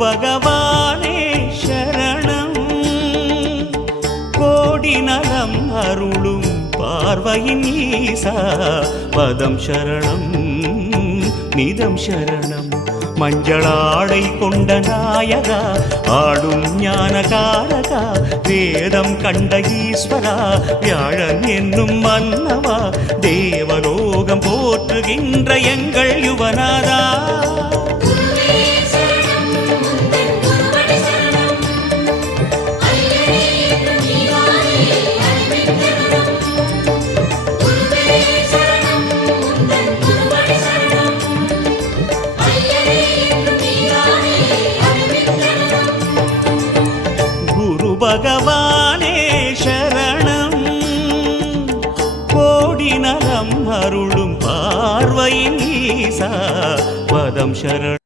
பகவானே சரணம். கோடி நலம் அருளும் பார்வையின் ஈசா பதம் சரணம் நிதம் சரணம். மஞ்சளாடை கொண்ட நாயகா ஆடும் ஞானகாரகா வேதம் கண்ட ஈஸ்வரா வியாழன் என்னும் மன்னவா தேவலோகம் போற்றுகின்ற எங்கள் யுவனாதா. பகவானே சரணம். கோடி நலம் அருளும் பார்வையின் ஈசா பதம் சரணம்